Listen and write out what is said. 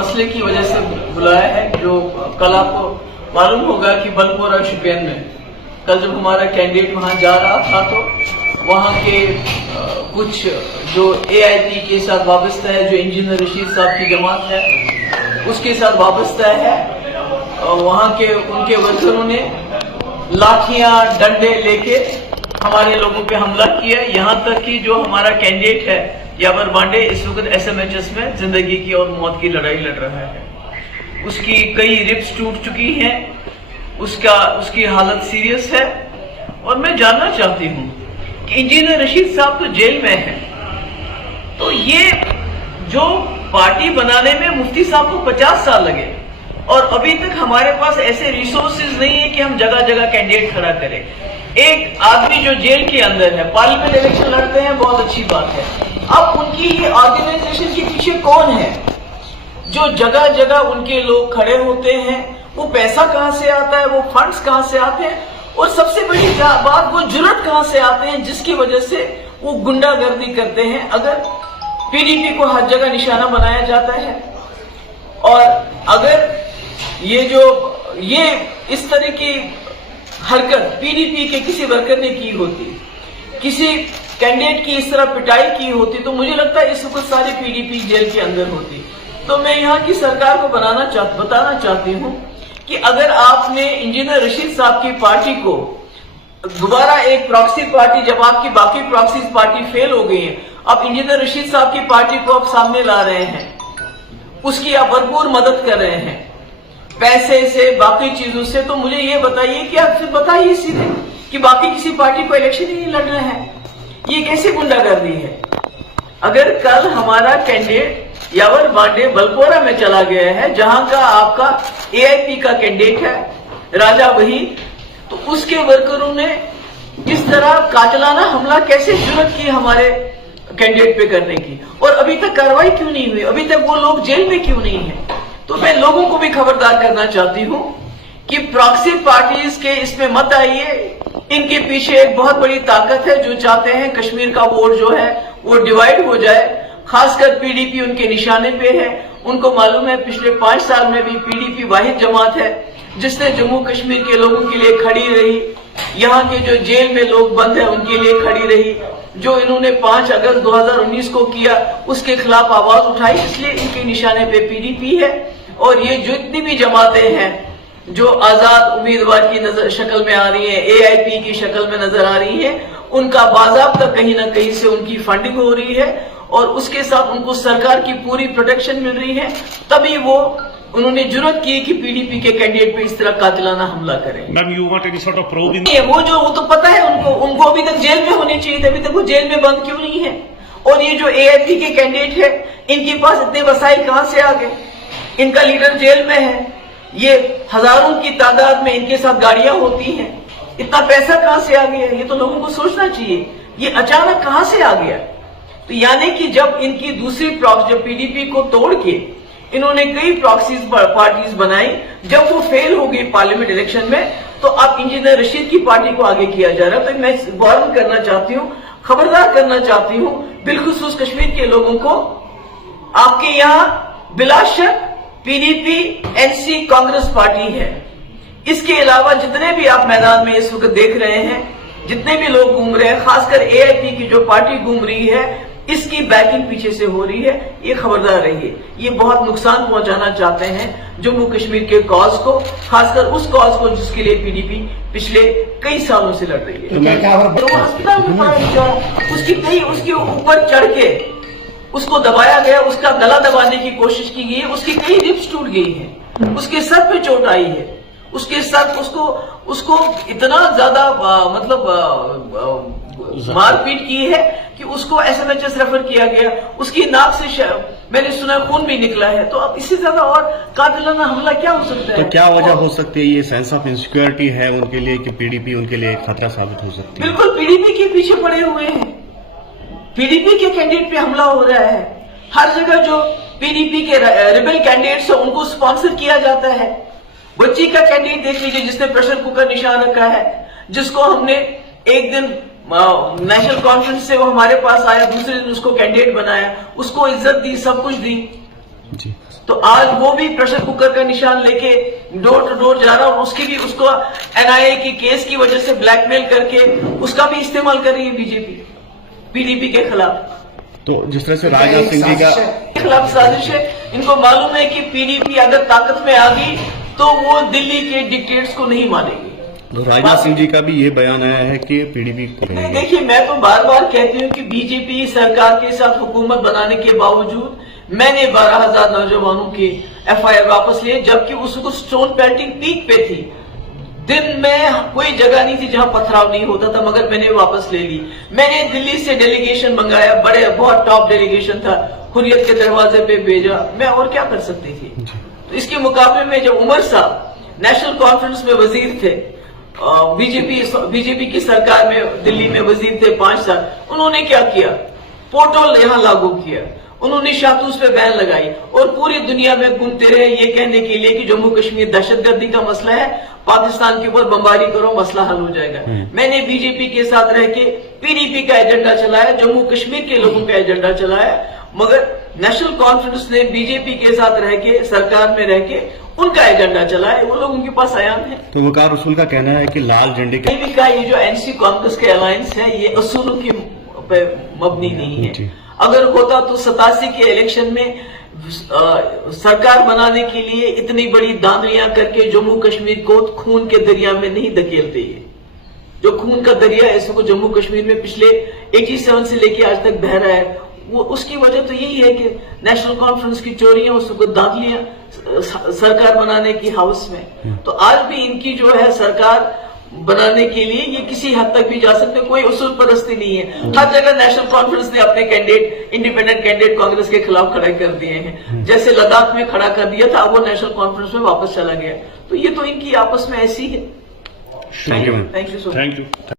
मसले की वजह से बुलाया है। जो कल आपको मालूम होगा कि बलपोरा शोपियान में कल जब हमारा कैंडिडेट वहां जा रहा था तो वहां के कुछ जो AIP के साथ वाबस्ता है, जो इंजीनियर रशीद साहब की जमात है उसके साथ वाबस्ता है, वहां के उनके वर्करों ने लाठियां डंडे लेके हमारे लोगों पे हमला किया। यहाँ तक कि जो हमारा कैंडिडेट है यावर बांडे इस वक्त SMHS में जिंदगी की और मौत की लड़ाई लड़ रहा है। उसकी कई रिब्स टूट चुकी हैं, उसकी हालत सीरियस है। और मैं जानना चाहती हूँ कि इंजीनियर रशीद साहब तो जेल में है, तो ये जो पार्टी बनाने में मुफ्ती साहब को 50 साल लगे और अभी तक हमारे पास ऐसे रिसोर्सेज नहीं है कि हम जगह जगह कैंडिडेट खड़ा करें। एक आदमी जो जेल के अंदर है, पार्लियामेंट इलेक्शन लड़ते हैं, बहुत अच्छी बात है। अब उनकी ये ऑर्गेनाइजेशन के पीछे कौन है जो जगह जगह उनके लोग खड़े होते हैं? वो पैसा कहां से आता है, वो फंड्स कहां से आते हैं, और सबसे बड़ी बात वो जुर्रत कहां से आते हैं जिसकी वजह से वो गुंडागर्दी करते हैं। अगर PDP को हर जगह निशाना बनाया जाता है और अगर ये इस तरह की हरकत PDP के किसी वर्कर ने की होती, किसी कैंडिडेट की इस तरह पिटाई की होती, तो मुझे लगता है इस वक्त सारी PDP जेल के अंदर होती। तो मैं यहाँ की सरकार को बताना चाहती हूँ कि अगर आपने इंजीनियर रशीद साहब की पार्टी को दोबारा एक प्रॉक्सी पार्टी, जब आपकी बाकी प्रॉक्सी पार्टी फेल हो गई है, अब इंजीनियर रशीद साहब की पार्टी को आप सामने ला रहे हैं, उसकी आप भरपूर मदद कर रहे हैं पैसे से, बाकी चीजों से, तो मुझे ये बताइए कि आप फिर बताइए सीधे कि बाकी किसी पार्टी को इलेक्शन ही नहीं लड़ रहे हैं। ये कैसी गुंडागर्दी है? अगर कल हमारा कैंडिडेट यावर बांडे बलपोरा में चला गया है, जहां का आपका AIP का कैंडिडेट है राजा वही, तो उसके वर्करों ने इस तरह कातिलाना हमला कैसे जुर्रत की हमारे कैंडिडेट पे करने की, और अभी तक कार्रवाई क्यों नहीं हुई? अभी तक वो लोग जेल में क्यों नहीं है? तो मैं लोगों को भी खबरदार करना चाहती हूँ कि प्रॉक्सी पार्टीज के इसमें मत आइए। इनके पीछे एक बहुत बड़ी ताकत है जो चाहते हैं कश्मीर का वोट जो है वो डिवाइड हो जाए। खासकर PDP उनके निशाने पे है। उनको मालूम है पिछले 5 साल में भी PDP वाहिद जमात है जिसने जम्मू कश्मीर के लोगों के लिए खड़ी रही, यहाँ के जो जेल में लोग बंद है उनके लिए खड़ी रही। जो इन्होंने 5 अगस्त 2019 को किया उसके खिलाफ आवाज उठाई, इसलिए इनके निशाने पे PDP है। और ये जो इतनी भी जमातें हैं जो आजाद उम्मीदवार की शक्ल में आ रही हैं, AIP की शक्ल में नजर आ रही हैं, उनका बाज़ाब्ता कहीं ना कहीं से उनकी फंडिंग हो रही है और उसके साथ उनको सरकार की पूरी प्रोटेक्शन मिल रही है। तभी उन्होंने जुर्रत की कि PDP के कैंडिडेट पे इस तरह कातिलाना हमला करें। Ma'am, you want any sort of probe in? वो तो पता है उनको अभी तक जेल में होने चाहिए थे, अभी तक वो जेल में बंद क्यों नहीं है? और ये जो AIP के कैंडिडेट है, इनके पास इतने वसाइल कहां से आ गए? इनका लीडर जेल में है, ये हजारों की तादाद में इनके साथ गाड़ियां होती हैं, इतना पैसा कहां से आ गया? ये तो लोगों को सोचना चाहिए, ये अचानक कहां से आ गया? तो यानी कि जब इनकी दूसरी प्रॉक्सी, जब PDP को तोड़ के इन्होंने कई प्रॉक्सीज पार्टीज बनाई, जब वो फेल हो गई पार्लियामेंट इलेक्शन में, तो अब इंजीनियर रशीद की पार्टी को आगे किया जा रहा है। तो मैं वार्न करना चाहती हूँ, खबरदार करना चाहती हूँ बिलखुसूस कश्मीर के लोगों को। आपके यहाँ बिलाशक PDP NC कांग्रेस पार्टी है, इसके अलावा जितने भी आप मैदान में इस वक्त देख रहे हैं, जितने भी लोग घूम रहे हैं, खासकर AIP की जो पार्टी घूम रही है, इसकी बैकिंग पीछे से हो रही है। ये खबरदार रहिए, ये बहुत नुकसान पहुंचाना चाहते हैं जम्मू कश्मीर के कॉज को, खासकर उस कॉज को जिसके लिए PDP पिछले कई सालों से लड़ रही है। तो अस्पताल में पड़ा उसकी उसके ऊपर चढ़ के उसको दबाया गया, उसका गला दबाने की कोशिश की गई है, उसकी कई रिब्स टूट गई है, उसके सर पे चोट आई है, उसके सर उसको इतना ज्यादा मारपीट की है कि उसको SMHS रेफर किया गया। उसकी नाक से मैंने सुना खून भी निकला है। तो अब इससे ज्यादा और कातिलाना हमला क्या हो सकता है? तो क्या वजह हो सकती है? ये सेंस ऑफ इनसिक्योरिटी है उनके लिए कि PDP उनके लिए एक खतरा साबित हो सकती है? बिल्कुल PDP के पीछे पड़े हुए हैं, PDP के कैंडिडेट पे हमला हो रहा है। हर जगह जो PDP के रिबेल कैंडिडेट्स है उनको स्पॉन्सर किया जाता है। बच्ची का कैंडिडेट देख लीजिए जिसने प्रेशर कुकर निशान रखा है, जिसको हमने एक दिन नेशनल कॉन्फ्रेंस से वो हमारे पास आया, दूसरे दिन उसको कैंडिडेट बनाया, उसको इज्जत दी, सब कुछ दी। जी। تو آج وہ بھی پریشر کوکر کا نشان لے کے ڈور ٹو ڈور جا رہا اور اس کی بھی اس کو NIA کی کیس کی وجہ سے بلیک میل کر کے اس کا بھی استعمال کر رہی ہے بی جے پی PDP کے خلاف. تو جس طرح سے راجناتھ سنگھ جی کا خلاف سازش ہے. ان کو معلوم ہے کہ PDP اگر طاقت میں آ گئی تو وہ دلی کے ڈکٹیٹرز کو نہیں مانے گی. راجناتھ سنگھ جی کا بھی یہ بیان آیا ہے کہ PDP دیکھیے میں تو بار بار کہتی ہوں کہ BJP سرکار کے ساتھ حکومت بنانے کے باوجود میں نے 12,000 نوجوانوں کے FIR واپس لیے جبکہ اس کو سٹون پیلٹنگ پیک پہ تھی. دن میں کوئی جگہ نہیں تھی جہاں پتھراؤ نہیں ہوتا تھا مگر میں نے واپس لے لی. میں نے دلی سے ڈیلیگیشن منگایا بہت ٹاپ ڈیلیگیشن تھا حریت کے دروازے پہ بھیجا. میں اور کیا کر سکتی تھی. تو اس کے مقابلے میں جب عمر صاحب نیشنل کانفرنس میں وزیر تھے بی جے پی کی سرکار میں دلی میں وزیر تھے 5 سال انہوں نے کیا کیا پورٹل یہاں لاگو کیا. انہوں نے شاہتوش پہ بین لگائی اور پوری دنیا میں گھومتے رہے یہ کہنے کے لیے کہ جموں کشمیر دہشت گردی کا مسئلہ ہے پاکستان کے اوپر بمباری کرو مسئلہ حل ہو جائے گا. میں نے BJP کے ساتھ رہ کے PDP کا ایجنڈا چلایا جموں کشمیر کے لوگوں کا ایجنڈا چلایا مگر نیشنل کانفرنس نے BJP کے ساتھ رہ کے سرکار میں رہ کے ان کا ایجنڈا چلایا. وہ لوگ ان کے پاس ایام ہے. تو وقار رسول کا کہنا ہے کہ لال جھنڈے کا یہ جو NC کانگریس کے الائنس ہے یہ اصولوں کی مبنی نہیں ہے. اگر ہوتا تو 87 کے الیکشن میں سرکار بنانے کے لیے اتنی بڑی داندلیاں کر کے جموں کشمیر کو خون کے دریا میں نہیں دھکیلتے. جو خون کا دریا ہے اس کو جموں کشمیر میں پچھلے 87 سے لے کے آج تک بہ رہا ہے وہ اس کی وجہ تو یہی ہے کہ نیشنل کانفرنس کی چوریاں اس کو داندلیاں سرکار بنانے کی ہاؤس میں. تو آج بھی ان کی جو ہے سرکار بنانے کے لیے یہ کسی حد تک بھی جا سکتے کوئی اصول پرستی نہیں ہے. ہر جگہ نیشنل کانفرنس نے اپنے کینڈیڈیٹ انڈیپینڈنٹ کینڈیڈیٹ کانگریس کے خلاف کھڑے کر دیے ہیں. جیسے لداخ میں کھڑا کر دیا تھا وہ نیشنل کانفرنس میں واپس چلا گیا. تو یہ تو ان کی آپس میں ایسی ہے. Thank you so much.